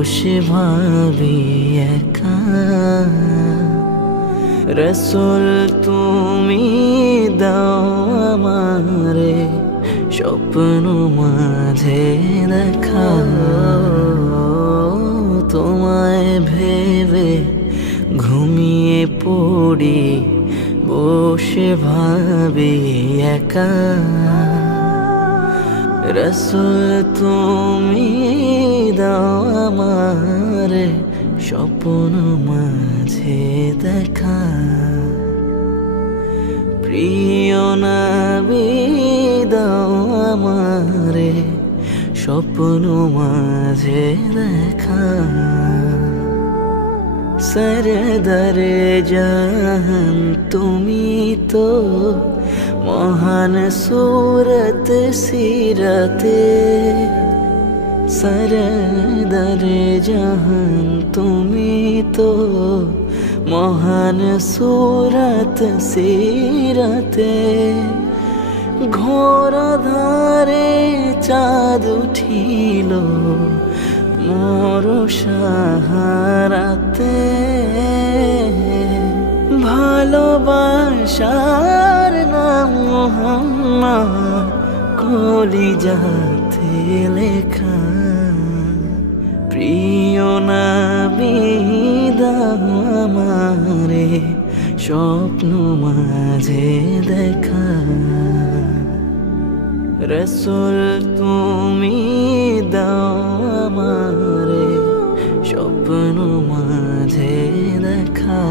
বসে ভাবি একা। রসুল, তুমি দাও আমারে স্বপ্ন মাঝে দেখা। তোমায় ভেবে ঘুমিয়ে পড়ি, বসে ভাবি একা। রসুল তুমি দাও স্বপ্ন মাঝে দেখা। প্রিয় নবী দাও আমারে স্বপ্ন মাঝে দেখা। সরদরে জাহান তুমি তো মহান সুরত সিরতে সরদরে জাহান তুমি তো মহান সুরত সিরতে ঘোর ধারে চাঁদ উঠিল মোর সাহারাতে ভালোবাসার নাম কলি যাতে লেখা। প্রিয় নাবি আমারে স্বপ্ন মাঝে দেখা। রসুল তুমি দাও আমারে স্বপ্ন মাঝে দেখা।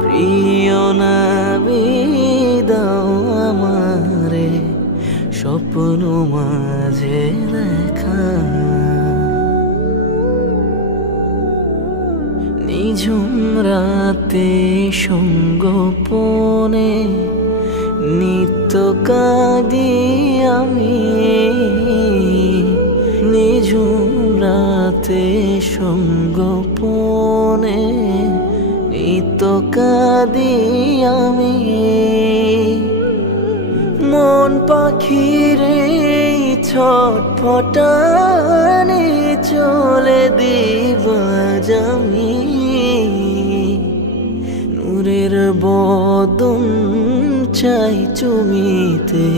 প্রিয় নবী দাও আমারে স্বপ্ন মাঝে দেখা। নিঝুম রাতে সঙ্গোপনে নিত্য কাঁদি আমি রাতে সঙ্গোপনে নিত্য কাঁদি আমি। মন পাখির ছটফটানে চলে দিবা জামি নূরের বদন চাই চুমিতে,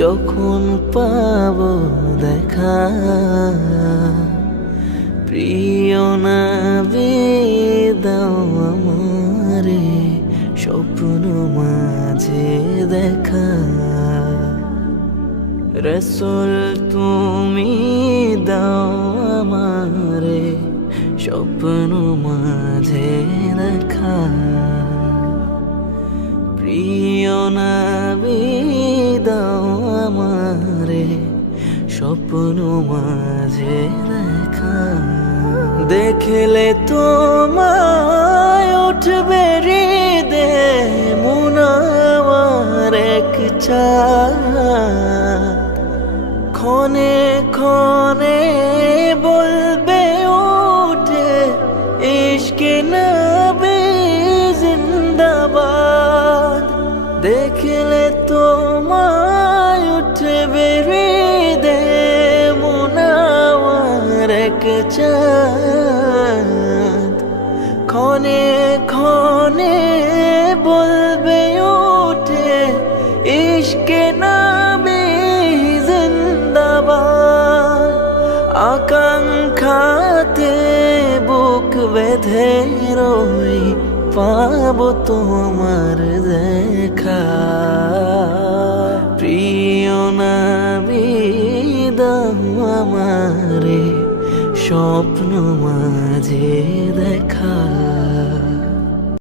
যখন পাব দেখা। প্রিয় নবী দাও আমারে স্বপ্ন মাঝে দেখা। রসুল তুমি দাও আমারে স্বপ্ন মাঝে দেখা। প্রিয় নবী দাও আমারে স্বপ্ন মাঝে দেখা। দেখলে তোমায় উঠবে হৃদে মুনাওয়ার এক চা ক্ষণে ক্ষণে ক্ষণে আকাঙ্ক্ষাতে বুক বেঁধে রই পাবো তোমার দেখা। প্রিয় নবী দাও আমারে স্বপ্ন মাঝে দেখা।